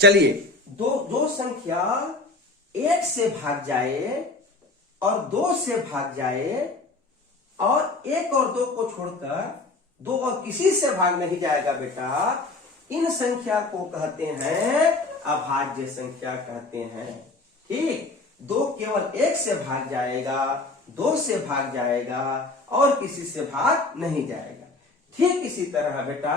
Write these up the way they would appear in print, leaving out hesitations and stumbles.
चलिए, जो संख्या 1 से भाग जाए और 2 से भाग जाए और 1 और 2 को छोड़कर 2 और किसी से भाग नहीं जाएगा बेटा, इन संख्या को कहते हैं अभाज्य संख्या कहते हैं। ठीक, 2 केवल 1 से भाग जाएगा, 2 से भाग जाएगा और किसी से भाग नहीं जाएगा। ठीक इसी तरह बेटा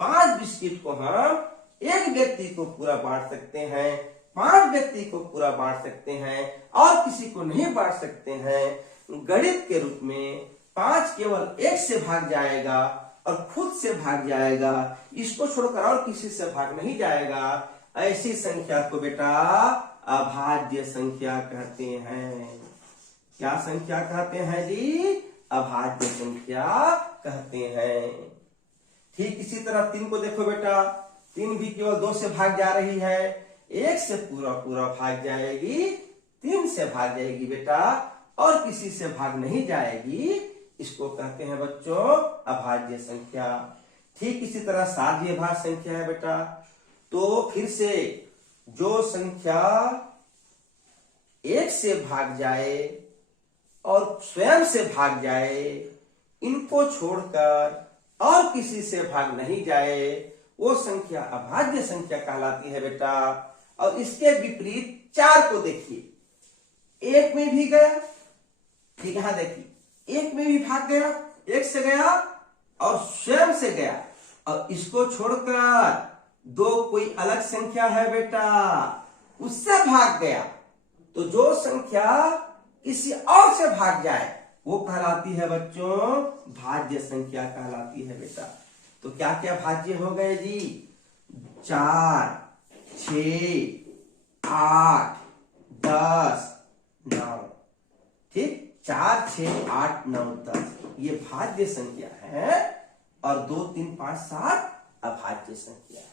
5 बिस्किट को हम एक व्यक्ति को पूरा बांट सकते हैं, 5 व्यक्ति को पूरा बांट सकते हैं और किसी को नहीं बांट सकते हैं। गणित के रूप में 5 केवल 1 से भाग जाएगा और खुद से भाग जाएगा, इसको छोड़कर और किसी से भाग नहीं जाएगा। ऐसी संख्या को बेटा अभाज्य संख्या कहते हैं। क्या संख्या कहते हैं जी? अभाज्य संख्या कहते हैं। ठीक इसी तरह 3 को देखो बेटा, 3 भी केवल 2 से भाग जा रही है, 1 से पूरा पूरा भाग जाएगी, 3 से भाग जाएगी बेटा और किसी से भाग नहीं जाएगी, इसको कहते हैं बच्चों अभाज्य संख्या। ठीक इसी तरह 7 भी अभाज्य संख्या है बेटा। तो फिर से जो संख्या 1 से भाग जाए और स्वयं से भाग जाए, इनको छोड़कर और किसी से भाग नहीं जाए, वो संख्या अभाज्य संख्या कहलाती है बेटा। और इसके विपरीत 4 को देखिए, 1 में भी गया, ठीक यहां देखिए 1 में भी भाग गया, 1 से गया और स्वयं से गया, और इसको छोड़कर 2 कोई अलग संख्या है बेटा, उससे भाग गया। तो जो संख्या किसी और से भाग जाए वो कहलाती है बच्चों भाज्य संख्या कहलाती है बेटा। तो क्या क्या भाज्य हो गए जी? 4, 6, 8, 10, 9। ठीक, 4, 6, 8, 9, 10 ये भाज्य संख्या है और 2, 3, 5, 7 अभाज्य संख्या है।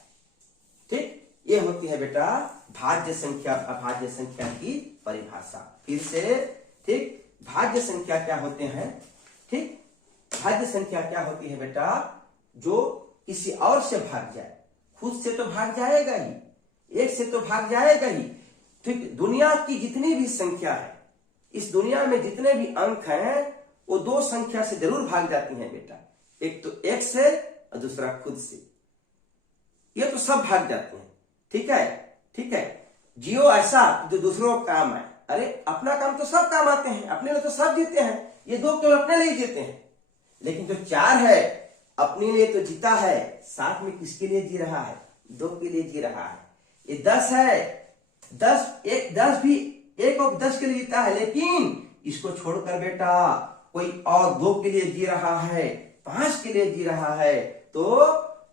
ठीक, ये होती है बेटा भाज्य संख्या अभाज्य संख्या की परिभाषा। फिर से ठीक, भाज्य संख्या क्या होते हैं? ठीक, भाज्य संख्या क्या होती है बेटा? जो किसी और से भाग जाए, खुद से तो भाग जाएगा ही, 1 से तो भाग जाएगा ही। ठीक, दुनिया की जितनी भी संख्या है, इस दुनिया में जितने भी अंक हैं, वो 2 संख्या से जरूर भाग जाती हैं बेटा। एक तो 1 से और दूसरा खुद से, ये तो सब भाग जाते हैं। ठीक है, ठीक है। जियो ऐसा जो दूसरों का काम है। अरे अपना काम तो सब काम आते हैं, अपने लिए तो सब जीते हैं, ये 2 केवल अपने लिए जीते हैं। लेकिन जो 4 है अपने लिए तो जीता है, साथ में किसके लिए जी रहा है? 2 के लिए जी रहा है। ये 10 है, 10 भी 1 और 10 के लिए जीता है, लेकिन इसको छोड़कर बेटा कोई और 2 के लिए जी रहा है, 5 के लिए जी रहा है। तो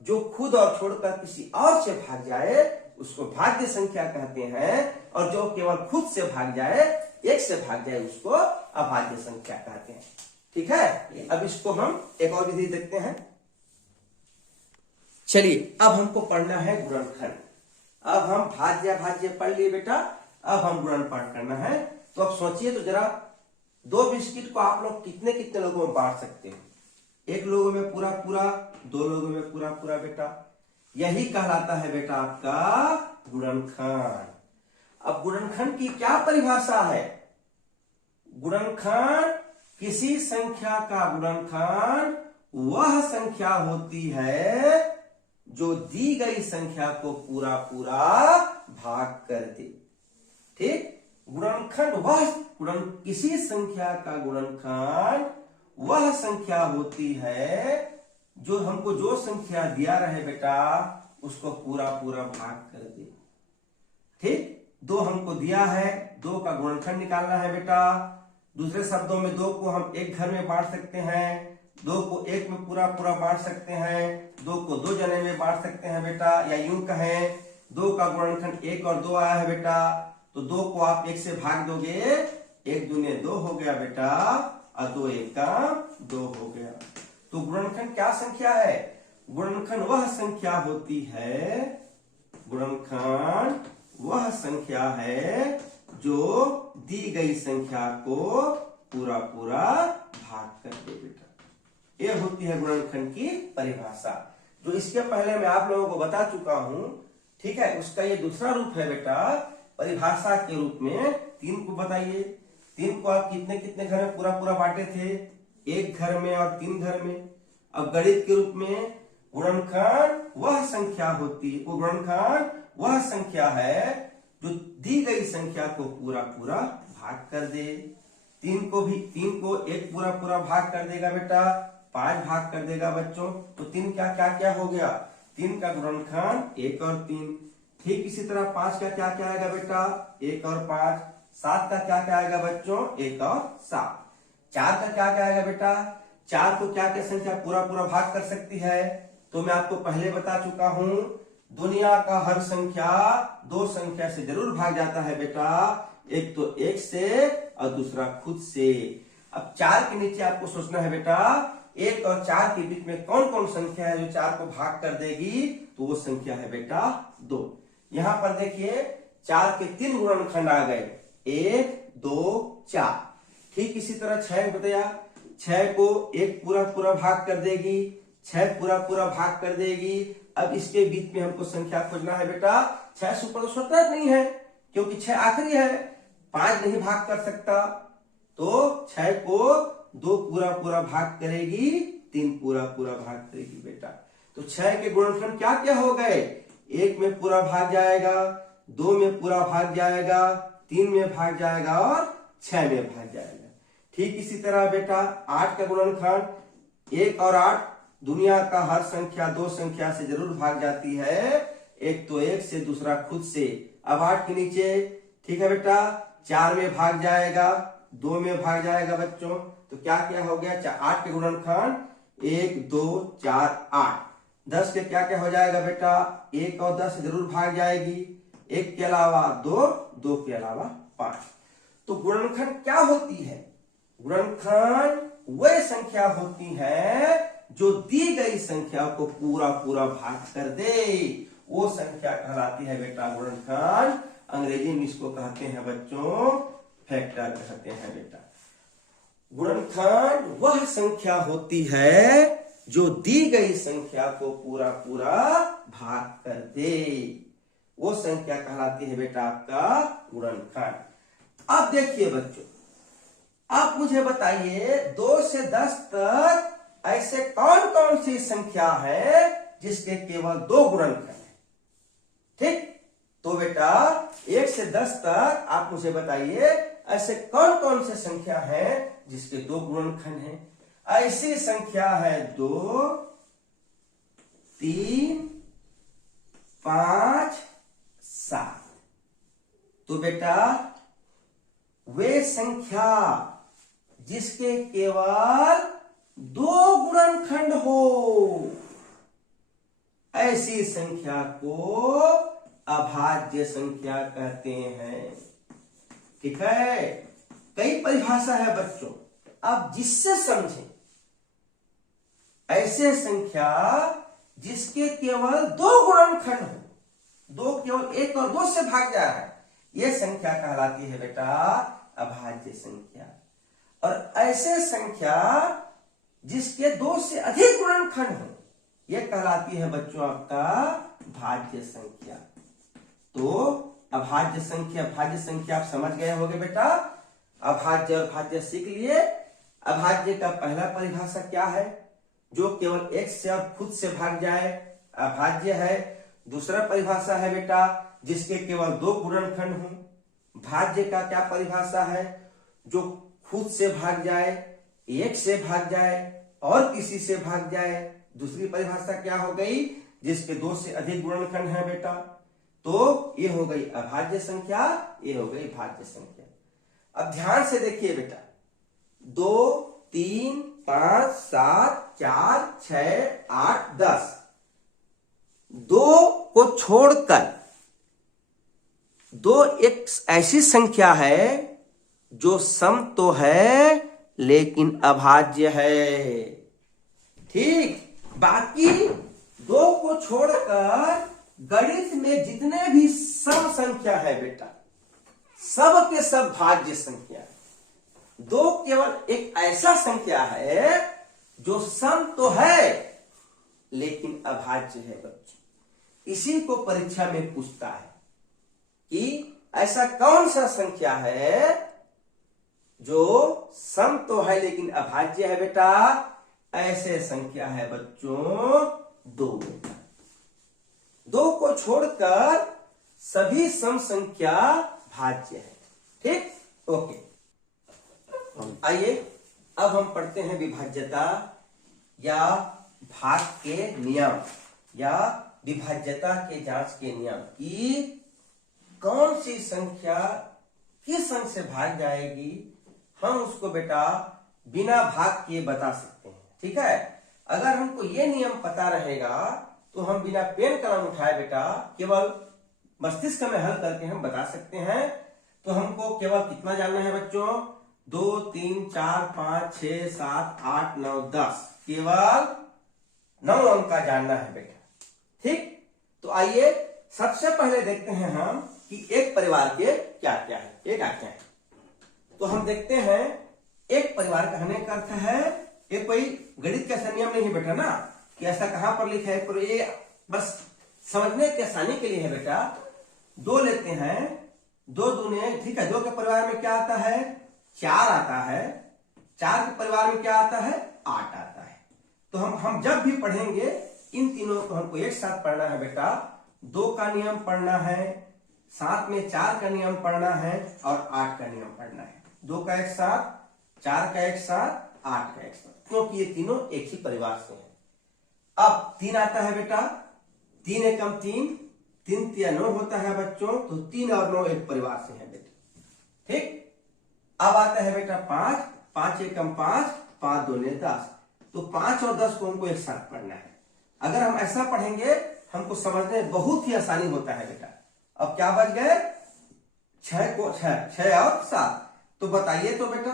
जो खुद और छोड़कर किसी और से भाग जाए उसको भाज्य संख्या कहते हैं, और जो केवल खुद से भाग जाए, 1 से भाग जाए, उसको अभाज्य संख्या कहते हैं। ठीक है, अब इसको हम एक और विधि देखते हैं। चलिए, अब हमको पढ़ना है गुणनखंड। अब हम भाज्य अभाज्य पढ़ लिए बेटा, अब हम गुणनखंड करना है। तो अब सोचिए तो जरा, 2 बिस्किट को आप लोग कितने कितने लोगों में बांट सकते हैं? 1 लोगों में पूरा पूरा, 2 लोगों में पूरा पूरा बेटा। यही कहलाता है बेटा आपका गुणनखंड। अब गुणनखंड की क्या परिभाषा है? गुणनखंड, किसी संख्या का गुणनखंड वह संख्या होती है जो दी गई संख्या को पूरा पूरा भाग कर दे। ठीक, गुणनखंड किसी संख्या का गुणनखंड वह संख्या होती है जो हमको जो संख्या दिया रहे बेटा उसको पूरा पूरा भाग कर दे। ठीक, 2 हमको दिया है, 2 का गुणनखंड निकालना है बेटा। दूसरे शब्दों में 2 को हम एक घर में बांट सकते हैं, 2 को 1 में पूरा पूरा बांट सकते हैं, 2 को 2 जने में बांट सकते हैं बेटा। या यूं कहें 2 का गुणनखंड 1 और 2 आया है बेटा, तो 2 को आप 1 से भाग दोगे, 1 दूने 2 हो गया बेटा, और 2 1 का 2 हो गया। तो गुणनखंड क्या संख्या है? गुणनखंड वह संख्या होती है, गुणनखंड वह संख्या है जो दी गई संख्या को पूरा पूरा भाग कर दे बेटा। यह होती है गुणनखंड की परिभाषा, जो इसके पहले मैं आप लोगों को बता चुका हूं। ठीक है, उसका ये दूसरा रूप है बेटा, परिभाषा के रूप में 3 को बताइए। 3 को आप कितने कितने घर में पूरा पूरा बांटे थे? 1 घर में और 3 घर में। अब गणित के रूप में गुणनखंड वह संख्या होती है, वो गुणनखंड वह संख्या है जो दी गई संख्या को पूरा पूरा भाग कर दे। 3 को 1 पूरा पूरा भाग कर देगा बेटा, 5 भाग कर देगा बच्चों। तो 3 क्या क्या क्या हो गया? 3 का गुणनखंड 1 और 3। ठीक इसी तरह 5 का क्या क्या आएगा बेटा? 1 और 5। 7 का क्या क्या आएगा बच्चों? 1 और 7। 4 का क्या क्या आएगा बेटा? 4 को क्या क्या संख्या पूरा पूरा भाग कर सकती है? तो मैं आपको पहले बता चुका हूं, दुनिया का हर संख्या 2 संख्या से जरूर भाग जाता है बेटा। एक तो 1 से और दूसरा खुद से। अब 4 के नीचे आपको सोचना है बेटा, 1 और 4 के बीच में कौन कौन संख्या है जो 4 को भाग कर देगी? तो वो संख्या है बेटा 2। यहां पर देखिए 4 के 3 गुणनखंड आ गए, 1 2 4। ठीक इसी तरह 6 बताया, 6 को 1 पूरा पूरा भाग कर देगी, 6 पूरा पूरा भाग कर देगी। अब इसके बीच में हमको संख्या खोजना है बेटा। 6 से ऊपर तो स्वतंत्र नहीं है, क्योंकि 6 आखिरी है, 5 नहीं भाग कर सकता। तो 6 को 2 पूरा पूरा भाग करेगी, 3 पूरा पूरा भाग करेगी बेटा। तो 6 के गुणनखंड क्या क्या हो गए? 1 में पूरा भाग जाएगा, 2 में पूरा भाग जाएगा, 3 में भाग जाएगा और 6 में भाग जाएगा। ठीक इसी तरह बेटा 8 का गुणनखंड 1 और 8, दुनिया का हर संख्या 2 संख्या से जरूर भाग जाती है। एक तो 1 से, दूसरा खुद से। अब 8 के नीचे ठीक है बेटा 4 में भाग जाएगा, 2 में भाग जाएगा बच्चों। तो क्या क्या हो गया? 8 के गुणनखंड 1 2 4 8। 10 के क्या क्या हो जाएगा बेटा? 1 और 10 जरूर भाग जाएगी, 1 के अलावा 2, 2 के अलावा 5। तो गुणनखंड क्या होती है? गुणनखंड वह संख्या होती है जो दी गई संख्या को पूरा पूरा भाग कर दे, वो संख्या कहलाती है बेटा गुणनखंड। अंग्रेजी में इसको कहते हैं बच्चों फैक्टर कहते हैं बेटा। गुणनखंड वह संख्या होती है जो दी गई संख्या को पूरा पूरा भाग कर दे, वो संख्या कहलाती है बेटा आपका गुणनखंड। अब देखिए बच्चों, आप मुझे बताइए 2 से 10 तक ऐसे कौन कौन सी संख्या है जिसके केवल 2 गुणनखंड है? ठीक, तो बेटा 1 से 10 तक आप मुझे बताइए ऐसे कौन कौन से संख्या है जिसके 2 गुणनखंड हैं? ऐसी संख्या है 2 3 5 7। तो बेटा वे संख्या जिसके केवल 2 गुणनखंड हो, ऐसी संख्या को अभाज्य संख्या कहते हैं। ठीक है, कई परिभाषा है बच्चों, आप जिससे समझें। ऐसे संख्या जिसके केवल 2 गुणनखंड हो, 2 केवल 1 और 2 से भाग जा रहा है, यह संख्या कहलाती है बेटा अभाज्य संख्या। और ऐसे संख्या जिसके 2 से अधिक गुणनखंड हो, यह कहलाती है बच्चों आपका भाज्य संख्या। तो अभाज्य संख्या, भाज्य संख्या आप समझ गए होंगे बेटा। अभाज्य और भाज्य सीख लिए। अभाज्य का पहला परिभाषा क्या है? जो केवल 1 से और खुद से भाग जाए, अभाज्य है। दूसरा परिभाषा है बेटा जिसके केवल 2 गुणनखंड हो। भाज्य का क्या परिभाषा है? जो खुद से भाग जाए, 1 से भाग जाए और किसी से भाग जाए। दूसरी परिभाषा क्या हो गई? जिसके 2 से अधिक गुणनखंड है बेटा। तो ये हो गई अभाज्य संख्या, ये हो गई भाज्य संख्या। अब ध्यान से देखिए बेटा, 2 3 5 7 4 6 8 10, 2 को छोड़कर 2 एक ऐसी संख्या है जो सम तो है लेकिन अभाज्य है। ठीक, बाकी 2 को छोड़कर गणित में जितने भी सम संख्या है बेटा, सब के सब भाज्य संख्या। 2 केवल एक ऐसा संख्या है जो सम तो है लेकिन अभाज्य है बच्चों। इसी को परीक्षा में पूछता है कि ऐसा कौन सा संख्या है जो सम तो है लेकिन अभाज्य है बेटा। ऐसे संख्या है बच्चों 2। 2 को छोड़कर सभी सम संख्या भाज्य है। ठीक, ओके। आइए अब हम पढ़ते हैं विभाज्यता या भाग के नियम या विभाज्यता के जांच के नियम कि कौन सी संख्या किस अंक से भाग जाएगी, हम उसको बेटा बिना भाग किए बता सकते हैं। ठीक है, अगर हमको ये नियम पता रहेगा तो हम बिना पेन कलम उठाए बेटा केवल मस्तिष्क में हल करके हम बता सकते हैं। तो हमको केवल कितना जानना है बच्चों, 2 3 4 5 6 7 8 9 10, केवल 9 अंक का जानना है बेटा। ठीक, तो आइए सबसे पहले देखते हैं हम कि एक परिवार के क्या क्या है, एक क्या है। तो हम देखते हैं एक परिवार कहने का अर्थ है, ये कोई गणित का ऐसा नियम नहीं है बेटा ना कि ऐसा कहां पर लिखा है, पर ये बस समझने की आसानी के लिए है बेटा। 2 लेते हैं, 2 दूने, ठीक है, 2 के परिवार में क्या आता है, 4 आता है। 4 के परिवार में क्या आता है, 8 आता है। तो हम जब भी पढ़ेंगे इन तीनों को हमको एक साथ पढ़ना है बेटा। 2 का नियम पढ़ना है, साथ में 4 का नियम पढ़ना है और 8 का नियम पढ़ना है। 2 का एक साथ, 4 का एक साथ, 8 का एक साथ, क्योंकि ये तीनों एक ही परिवार से हैं। अब 3 आता है बेटा, 3 एकम 3, 3 तिया 9 होता है बच्चों, तो 3 और 9 एक परिवार से है बेटा। ठीक, अब आता है बेटा 5, 5 एकम 5, 5 दूने 10, तो 5 और 10 को हमको एक साथ पढ़ना है। अगर हम ऐसा पढ़ेंगे हमको समझने में बहुत ही आसानी होता है बेटा। अब क्या बच गए, 6 और 7। तो बताइए तो बेटा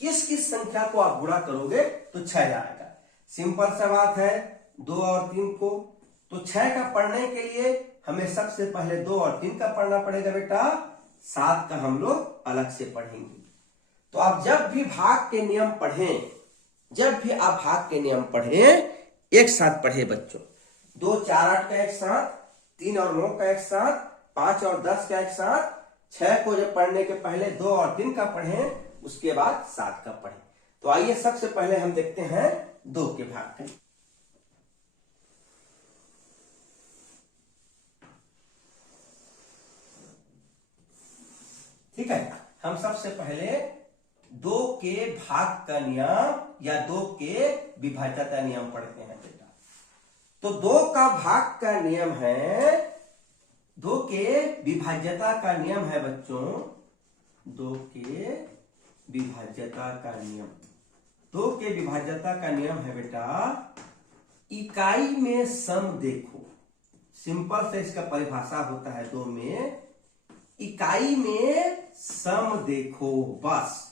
किस किस संख्या को आप गुणा करोगे तो 6 आएगा। सिंपल सा बात है, 2 और 3 को, तो 6 का पढ़ने के लिए हमें सबसे पहले 2 और 3 का पढ़ना पड़ेगा बेटा, 7 का हम लोग अलग से पढ़ेंगे। तो आप जब भी भाग के नियम पढ़ें, जब भी आप भाग के नियम पढ़ें एक साथ पढ़े बच्चों। 2 4 8 का एक साथ, 3 और 9 का एक साथ, 5 और 10 का एक साथ। 6 को जब पढ़ने के पहले 2 और 3 का पढ़ें, उसके बाद 7 का पढ़ें। तो आइए सबसे पहले हम देखते हैं 2 के भाग का। ठीक है, हम सबसे पहले 2 के भाग का नियम या 2 के विभाज्यता नियम पढ़ते हैं बेटा। तो 2 का भाग का नियम है, 2 के विभाज्यता का नियम है बच्चों, 2 के विभाज्यता का नियम। 2 के विभाज्यता का नियम है बेटा, इकाई में सम देखो। सिंपल से इसका परिभाषा होता है 2 में, इकाई में सम देखो। बस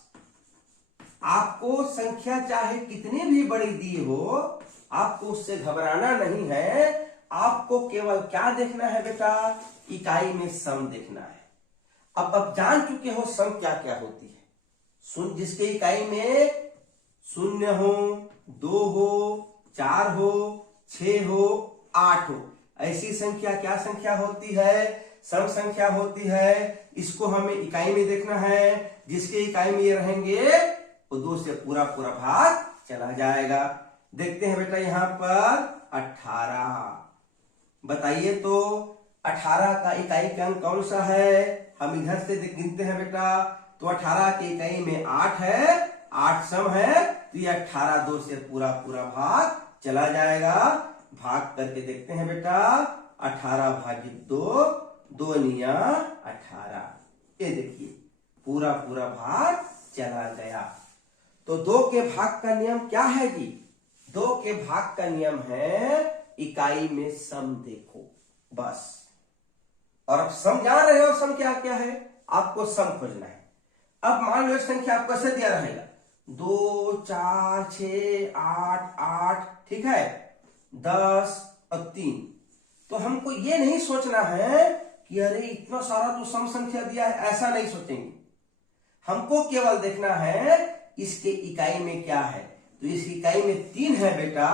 आपको संख्या चाहे कितनी भी बड़ी दी हो, आपको उससे घबराना नहीं है। आपको केवल क्या देखना है बेटा, इकाई में सम देखना है। अब जान चुके हो सम क्या क्या होती है। जिसके इकाई में 0 हो, 2 हो, 4 हो, 6 हो, 8 हो, ऐसी संख्या क्या संख्या होती है, सम संख्या होती है। इसको हमें इकाई में देखना है। जिसके इकाई में ये रहेंगे वो 2 से पूरा पूरा भाग चला जाएगा। देखते हैं बेटा यहां पर 18। बताइए तो 18 का इकाई का अंक कौन सा है, हम इधर से गिनते हैं बेटा। तो 18 की इकाई में 8 है, 8 सम है, तो ये 18 2 से पूरा पूरा भाग चला जाएगा। भाग करके देखते हैं बेटा, 18 भागित 2, 2 निया 18। ये देखिए पूरा पूरा भाग चला गया। तो 2 के भाग का नियम क्या है जी, 2 के भाग का नियम है इकाई में सम देखो। बस, और अब सम जान रहे हो, सम क्या क्या है, आपको सम खोजना है। अब मान लो एक संख्या आपको ऐसे दिया रहेगा 2 4 6 8 8, ठीक है, 10 और 3। तो हमको ये नहीं सोचना है कि अरे इतना सारा तो सम संख्या दिया है, ऐसा नहीं सोचेंगे। हमको केवल देखना है इसके इकाई में क्या है। तो इस इकाई में 3 है बेटा,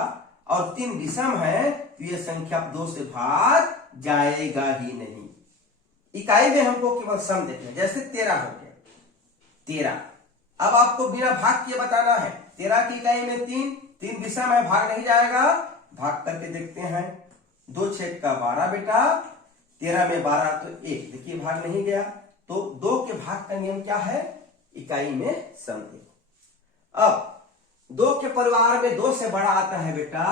और 3 विषम है तो ये संख्या 2 से भाग जाएगा ही नहीं। इकाई में हमको केवल सम देखना है। जैसे 13 हो गया, 13। अब आपको बिना भाग किए बताना है। 13 की इकाई में 3 विषम है, भाग नहीं जाएगा। भाग करके देखते हैं। 2 छेक का 12 बेटा, 13 में 12 तो 1, देखिए भाग नहीं गया। तो 2 के भाग का नियम क्या है? इकाई में सम देखो। अब 2 के परिवार में 2 से बड़ा आता है बेटा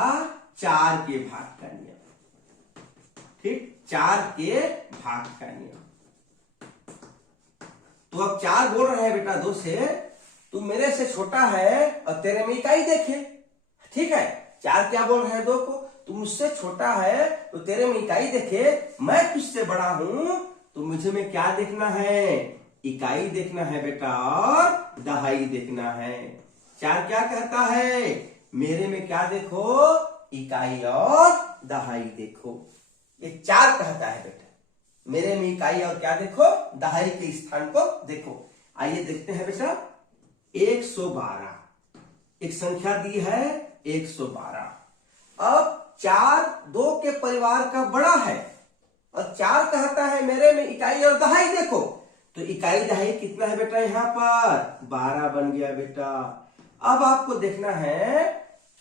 4 के भाग का नियम। ठीक, 4 के भाग का नियम। तो अब 4 बोल रहे हैं बेटा 2 से, तू मेरे से छोटा है और तेरे में इकाई देखे। ठीक है, 4 क्या बोल रहे हैं 2 को, तू मुझसे छोटा है तो तेरे में इकाई देखे, मैं तुझसे बड़ा हूं तो मुझे में क्या देखना है? इकाई देखना है बेटा और दहाई देखना है। 4 क्या कहता है? मेरे में क्या देखो? इकाई और दहाई देखो। ये 4 कहता है बेटा, मेरे में इकाई और क्या देखो? दहाई के स्थान को देखो। आइए देखते हैं बेटा। 112 एक संख्या दी है 112। अब 4 2 के परिवार का बड़ा है और 4 कहता है मेरे में इकाई और दहाई देखो। तो इकाई दहाई कितना है बेटा? यहां पर 12 बन गया बेटा। अब आपको देखना है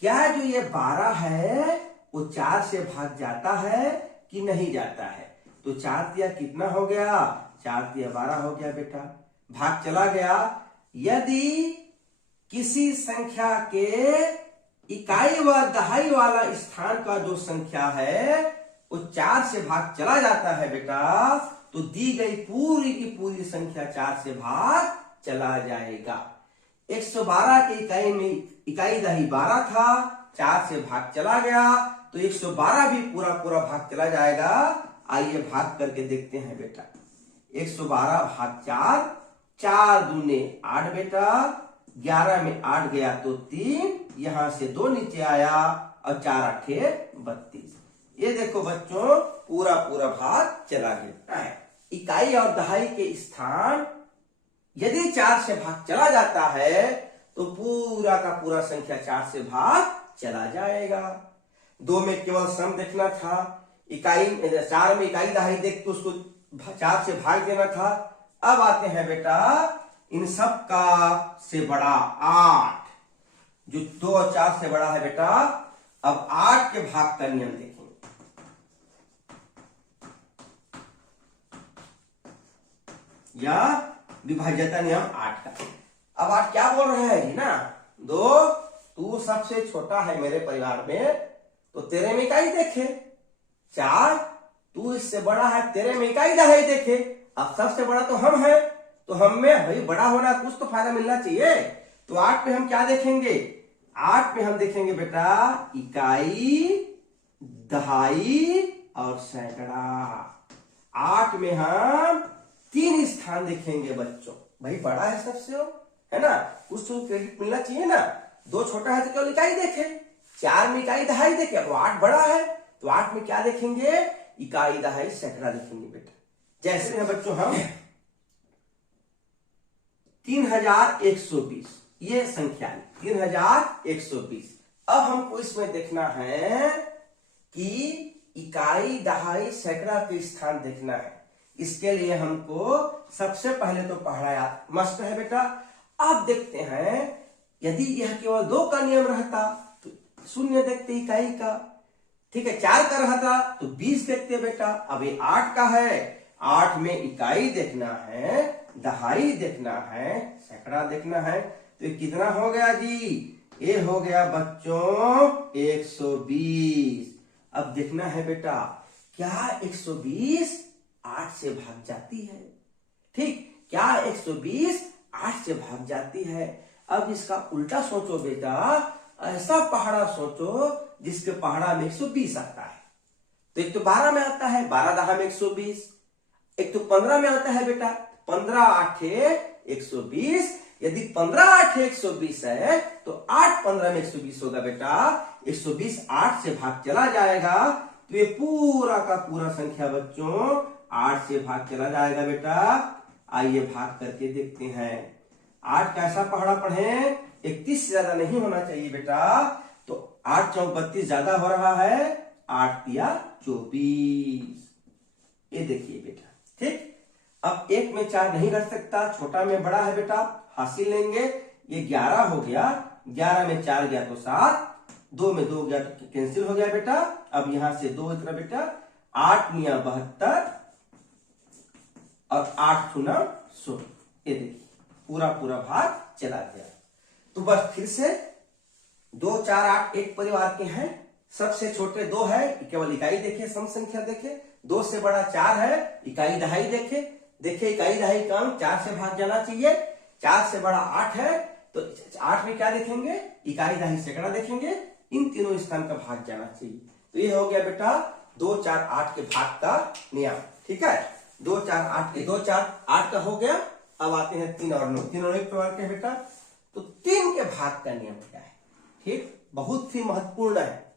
क्या जो ये 12 है वो 4 से भाग जाता है कि नहीं जाता है। तो 4 तिया कितना हो गया? 4 तिया 12 हो गया बेटा, भाग चला गया। यदि किसी संख्या के इकाई व दहाई वाला स्थान का जो संख्या है वो 4 से भाग चला जाता है बेटा, तो दी गई पूरी की पूरी संख्या 4 से भाग चला जाएगा। 112 के इकाई में इकाई दहाई 12 था, 4 से भाग चला गया तो 112 भी पूरा पूरा भाग चला जाएगा। आइए भाग करके देखते हैं बेटा। 112 भाग 4, 4 दूने 8 बेटा, 11 में 8 गया तो 3, यहां से 2 नीचे आया और 4 8 32। ये देखो बच्चों पूरा पूरा भाग चला गया है। इकाई और दहाई के स्थान यदि 4 से भाग चला जाता है तो पूरा का पूरा संख्या 4 से भाग चला जाएगा। 2 में केवल सम देखना था, इकाई 4 में इकाई दहाई देख तो उसको 4 से भाग देना था। अब आते हैं बेटा इन सब का से बड़ा 8, जो 2 और 4 से बड़ा है बेटा। अब 8 के भाग का नियम देखेंगे। या विभाज्यता नियम 8 का। अब 8 क्या बोल रहे हैं ना? 2 तू सबसे छोटा है मेरे परिवार में तो तेरे में इकाई देखे। 4 तू इससे बड़ा है, तेरे में इकाई दहाई देखे। अब सबसे बड़ा तो हम हैं तो हम में भाई बड़ा होना, कुछ तो फायदा मिलना चाहिए। तो 8 पे हम क्या देखेंगे? 8 पे हम देखेंगे बेटा इकाई दहाई और सैकड़ा। 8 में हम 3 स्थान देखेंगे बच्चों। भाई बड़ा है सबसे, है ना, कुछ तो क्रेडिट मिलना चाहिए ना। 2 छोटा है तो केवल इकाई देखे, 4 में इकाई दहाई देखे। अब 8 बड़ा है तो 8 में क्या देखेंगे? इकाई दहाई सैकड़ा देखेंगे बेटा। जैसे है बच्चों हम 3120 ये संख्या है 3120। अब हमको इसमें देखना है कि इकाई दहाई सैकड़ा के स्थान देखना है। इसके लिए हमको सबसे पहले तो पढ़ाया मस्त है बेटा। अब देखते हैं यदि यह केवल 2 का नियम रहता तो 0 देखते इकाई का। ठीक है, 4 का रहता तो 20 देखते बेटा। अब ये 8 का है, 8 में इकाई देखना है, दहाई देखना है, सैकड़ा देखना है। तो ये कितना हो गया जी? ये हो गया बच्चों 120। अब देखना है बेटा क्या 120 8 से भाग जाती है? ठीक, क्या 120 8 से भाग जाती है? अब इसका उल्टा सोचो बेटा, ऐसा पहाड़ा सोचो जिसके पहाड़ा में 120 आता है। तो एक तो 12 में आता है, 12 दहा में 120। एक तो 15 में आता है बेटा, 15 8 120। यदि 15 8 120 है तो 8 15 में 120 होगा बेटा। 120 8 से भाग चला जाएगा तो ये पूरा का पूरा संख्या बच्चों 8 से भाग चला जाएगा बेटा। आइए भाग करके देखते हैं। 8 कैसा पहाड़ा पढ़े? 31 से ज्यादा नहीं होना चाहिए बेटा। तो 8 चौक 32 ज्यादा हो रहा है, 8 तिया 24। ये देखिए बेटा, ठीक। अब 1 में 4 नहीं रख सकता, छोटा में बड़ा है बेटा, हासिल लेंगे। ये 11 हो गया, 11 में 4 गया तो 7, 2 में 2 गया तो कैंसिल हो गया बेटा। अब यहां से 2 इतना बेटा, 8 मिया 72 और 8 गुना 16। ये देखिए पूरा पूरा भाग चला गया। तो बस फिर से 2, 4, 8 एक परिवार के हैं, सबसे छोटे 2 है, केवल इकाई देखे, सम संख्या देखे। 2 से बड़ा 4 है, इकाई दहाई देखे। देखिए इकाई दहाई का अंक 4 से भाग जाना चाहिए। 4 से बड़ा 8 है तो 8 में क्या देखेंगे, इकाई दहाई सैकड़ा देखेंगे। इन तीनों स्थान का भाग जाना चाहिए। तो ये हो गया बेटा 2, 4, 8 के भाग का नियम। ठीक है, 2, 4, 8 के 2, 4, 8 का हो गया। अब आते हैं 3 और 9। 3 और 1 प्रकार के बेटा। तो 3 के भाग का नियम क्या है? ठीक, बहुत ही महत्वपूर्ण है।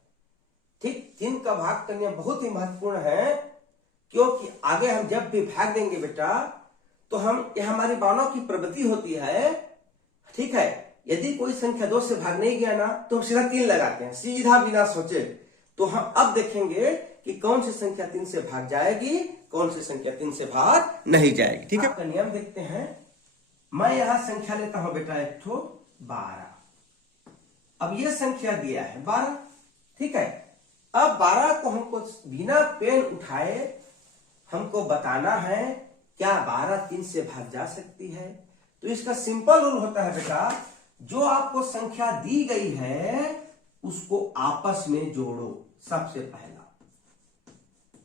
ठीक, 3 का भाग का नियम बहुत ही महत्वपूर्ण है, क्योंकि आगे हम जब भी भाग देंगे बेटा तो हम, यह हमारी मानव की प्रवृत्ति होती है। ठीक है, यदि कोई संख्या 2 से भाग नहीं गया ना तो हम सीधा 3 लगाते हैं, सीधा बिना सोचे। तो हम अब देखेंगे कि कौन सी संख्या 3 से भाग जाएगी, कौन सी संख्या 3 से भाग नहीं जाएगी। ठीक है, आपका नियम देखते हैं। मैं यहां संख्या लेता हूं बेटा एक ठो 12। अब ये संख्या दिया है 12। ठीक है, अब 12 को हमको बिना पेन उठाए हमको बताना है क्या 12 3 से भाग जा सकती है। तो इसका सिंपल रूल होता है बेटा, जो आपको संख्या दी गई है उसको आपस में जोड़ो। सबसे पहला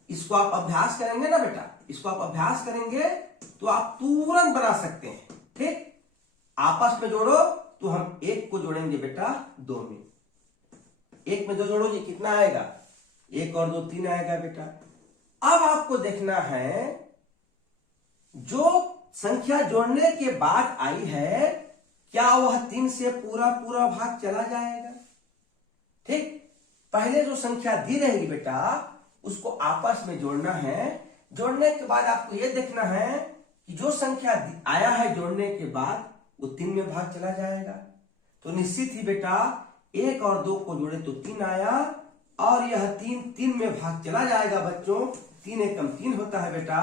इसको आप अभ्यास करेंगे ना बेटा, इसको आप अभ्यास करेंगे तो आप तुरंत बना सकते हैं। ठीक, आपस में जोड़ो। तो हम 1 को जोड़ेंगे बेटा 2 में, 1 में 2 जोड़ो जी, कितना आएगा? 1 और 2 3 आएगा बेटा। अब आपको देखना है जो संख्या जोड़ने के बाद आई है क्या वह 3 से पूरा पूरा भाग चला जाएगा? ठीक, पहले जो संख्या दी रहेगी बेटा उसको आपस में जोड़ना है। जोड़ने के बाद आपको यह देखना है कि जो संख्या आया है जोड़ने के बाद वो 3 में भाग चला जाएगा। तो निश्चित ही बेटा 1 और 2 को जोड़े तो 3 आया, और यह 3 में भाग चला जाएगा बच्चों। 3 एकम 3 होता है बेटा,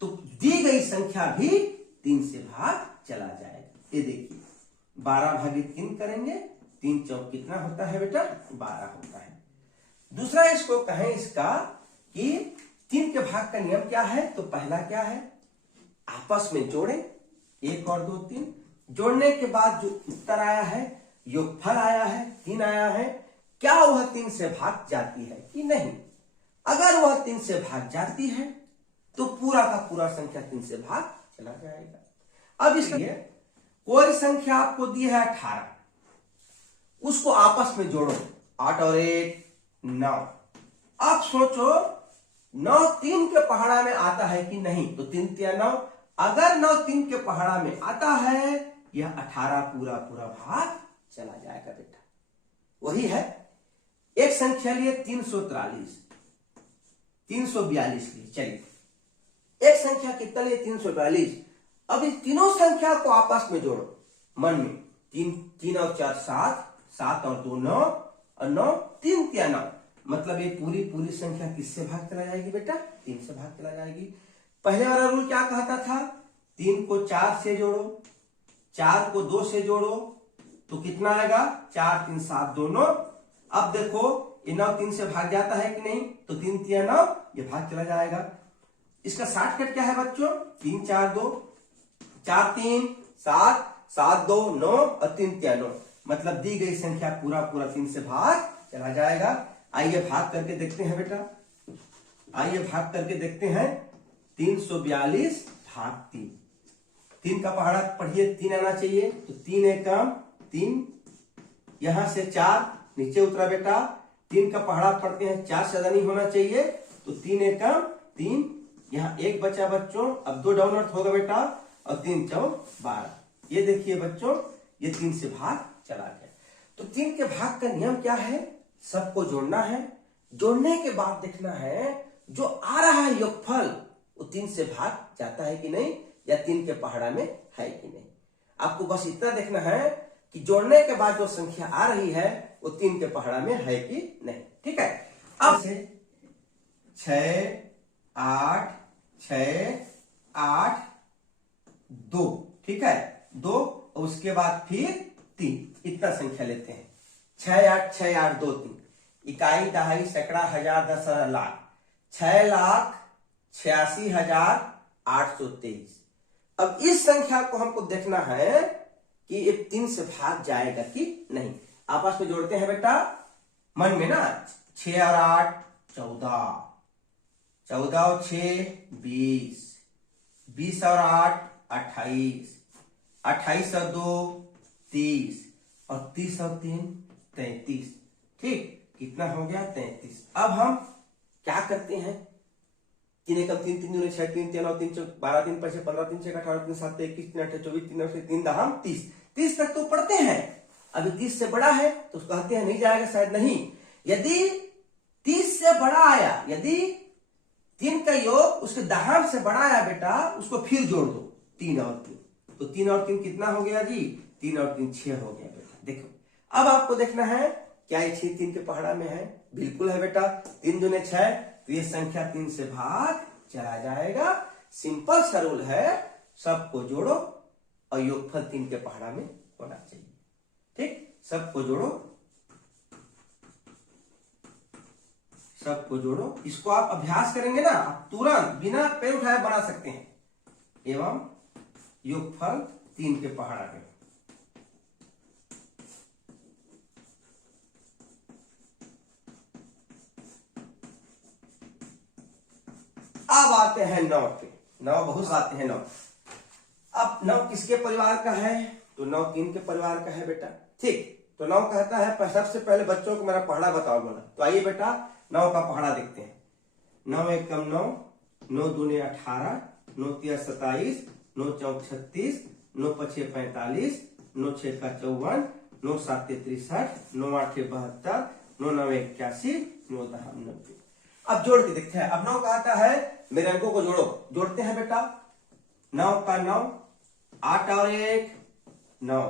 तो दी गई संख्या भी 3 से भाग चला जाएगा। ये देखिए 12 भागित 3 करेंगे, 3 चौक कितना होता है बेटा? 12 होता है। दूसरा इसको कहें इसका कि 3 के भाग का नियम क्या है। तो पहला क्या है, आपस में जोड़े, 1 और 2 3। जोड़ने के बाद जो उत्तर आया है, योगफल आया है, 3 आया है, क्या वह 3 से भाग जाती है कि नहीं? अगर वह 3 से भाग जाती है तो पूरा का पूरा संख्या 3 से भाग चला जाएगा। अब इसलिए कोई संख्या आपको दी है 18, उसको आपस में जोड़ो, 8 और 1 9। अब सोचो 9 3 के पहाड़ा में आता है कि नहीं? तो 3 तिया 9। अगर 9 3 के पहाड़ा में आता है, यह 18 पूरा पूरा भाग चला जाएगा बेटा। वही है, एक संख्या लिए 343, 342 लिए, चलिए एक संख्या कितना लिए? 342। अब इस तीनों संख्या को आपस में जोड़ो मन में, 3 और 4 7, 7 और 2 9, और 9 3 तिया 9। मतलब ये पूरी पूरी संख्या किससे भाग चला जाएगी बेटा? 3 से भाग चला जाएगी। पहले वाला रूल क्या कहता था? 3 को 4 से जोड़ो, 4 को 2 से जोड़ो, तो कितना आएगा? 4 3 7 2 9। अब देखो ये 9 3 से भाग जाता है कि नहीं? तो 3 तिया 9, ये भाग चला जाएगा। इसका शॉर्टकट क्या है बच्चों? 3 4 2, 4 3 7, 7 2 9 और 3 तिया 9। मतलब दी गई संख्या पूरा पूरा 3 से भाग चला जाएगा। आइए भाग करके देखते हैं बेटा, आइए भाग करके देखते हैं। 342 भाग 3, 3 का पहाड़ा पढ़िए, 3 आना चाहिए। तो 3 एकम 3, यहां से 4 नीचे उतरा बेटा। 3 का पहाड़ा पढ़ते हैं, 4 से ज्यादा नहीं होना चाहिए। तो 3 एकम 3, यहाँ 1 बचा बच्चों। अब 2 डाउन अर्थ होगा बेटा, और 3 चौक 12। ये देखिए बच्चों, ये 3 से भाग चला गया। तो 3 के भाग का नियम क्या है? सबको जोड़ना है। जोड़ने के बाद देखना है जो आ रहा है योगफल वो 3 से भाग जाता है कि नहीं, या 3 के पहाड़ा में है कि नहीं। आपको बस इतना देखना है कि जोड़ने के बाद जो संख्या आ रही है वो 3 के पहाड़ा में है कि नहीं। ठीक है, अब से 6 8 6 8 2, ठीक है 2, और उसके बाद फिर 3, इतना संख्या लेते हैं। 6 8 6 8 2 3, इकाई दहाई सैकड़ा हजार दस हजार लाख, 6,86,823। अब इस संख्या को हमको देखना है कि ये 3 से भाग जाएगा कि नहीं। आपस में जोड़ते हैं बेटा मन में ना। 6 और 8 14, 14 और 6 20, 20 और 8 28, 28 और 2 30, और 30 और 3 33। ठीक, कितना हो गया 33। अब हम क्या करते हैं, 3 एकम 3 3 दूनी 6 3 3 9 3 12 3 5 15 3 6 18 3 7 21 3 8 24 3 9 3 दहम 30। 30 तक तो पढ़ते हैं। अभी 30 से बड़ा है तो कहते हैं नहीं जाएगा शायद। नहीं, यदि 30 से बड़ा आया, यदि 3 का योग उसके दहम से बड़ा आया बेटा, उसको फिर जोड़ दो 3 और 3, तो 3 और 3 कितना हो गया जी, 3 और 3 6 हो गया बेटा। देखो अब आपको देखना है क्या ये 6 3 के पहाड़ा में है। बिल्कुल है बेटा, 3 दूने 6, तो ये संख्या 3 से भाग चला जाएगा। सिंपल सा रूल है, सबको जोड़ो और योगफल 3 के पहाड़ा में होना चाहिए। ठीक, सबको जोड़ो, सबको जोड़ो। इसको आप अभ्यास करेंगे ना, आप तुरंत बिना पैर उठाए बना सकते हैं। एवं योगफल 3 के पहाड़ा में। अब आते हैं 9 पे। 9 बहुत आते हैं 9। अब 9 किसके परिवार का है, तो 9 3 के परिवार का है बेटा। ठीक, तो 9 कहता है सबसे पहले बच्चों को मेरा पहाड़ा बताओ बोला। तो आइए बेटा 9 का पहाड़ा देखते हैं। 9 एकम 9, 9 दूने 18, 9 तिया 27, 9 चौक 36, 9 पछे 45, 9 छः का 54, 9 सात 63, 9 आठ 72, 9 9 81, 9 10 90। अब जोड़ के देखते हैं। अब 9 कहता है मेरे अंकों को जोड़ो। जोड़ते हैं बेटा। 9 का 9, 8 और 1 9,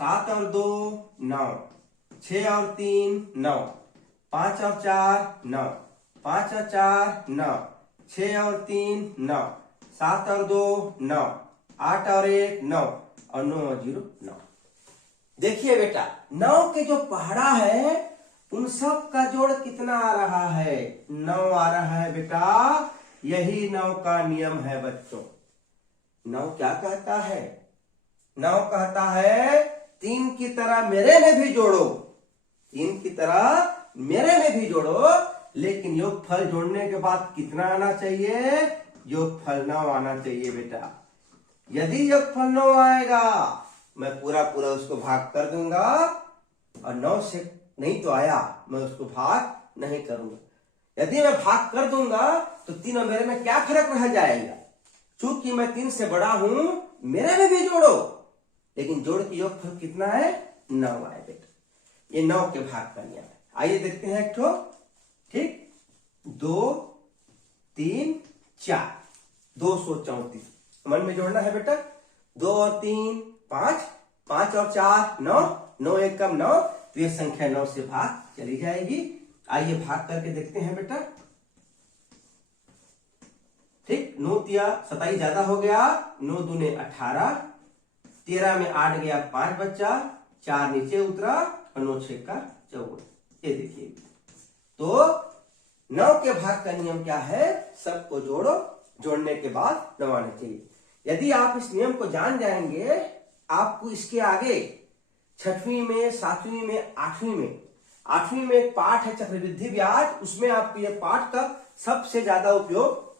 7 और 2 9, 6 और 3 9, 5 और 4 9, 5 और 4 9, 6 और 3 9, 7 और 2 9, 8 और 1 9, और 9 और 0 9। देखिए बेटा 9 के जो पहाड़ा है उन सब का जोड़ कितना आ रहा है, 9 आ रहा है बेटा। यही 9 का नियम है बच्चों। 9 क्या कहता है, 9 कहता है 3 की तरह मेरे में भी जोड़ो, 3 की तरह मेरे में भी जोड़ो। लेकिन योगफल जोड़ने के बाद कितना आना चाहिए, योगफल 9 आना चाहिए बेटा। यदि योगफल 9 आएगा मैं पूरा पूरा उसको भाग कर दूंगा, और 9 से नहीं तो आया मैं उसको भाग नहीं करूंगा। यदि मैं भाग कर दूंगा तो 3 और मेरे में क्या फर्क रह जाएगा। चूंकि मैं 3 से बड़ा हूं, मेरे में भी जोड़ो, लेकिन जोड़ के योगफल कितना है 9 आए बेटा। ये 9 के भाग का नियम है। आइए देखते हैं एक ठो। ठीक, 2 3 4 234 मन में जोड़ना है बेटा। 2 और 3 5, 5 और 4 9, 9 एकम 9, तो ये संख्या 9 से भाग चली जाएगी। आइए भाग करके देखते हैं बेटा। ठीक, 9 तिया 27 ज्यादा हो गया, 9 दूने 18, 13 में 8 गया 5 बच्चा, 4 नीचे उतरा, और 9 6 का 54। ये देखिए तो 9 के भाग का नियम क्या है, सबको जोड़ो, जोड़ने के बाद 9 आना चाहिए। यदि आप इस नियम को जान जाएंगे, आपको इसके आगे 6वीं में 7वीं में 8वीं में एक पाठ है चक्रवृद्धि ब्याज, उसमें आपको यह पाठ का सबसे ज्यादा उपयोग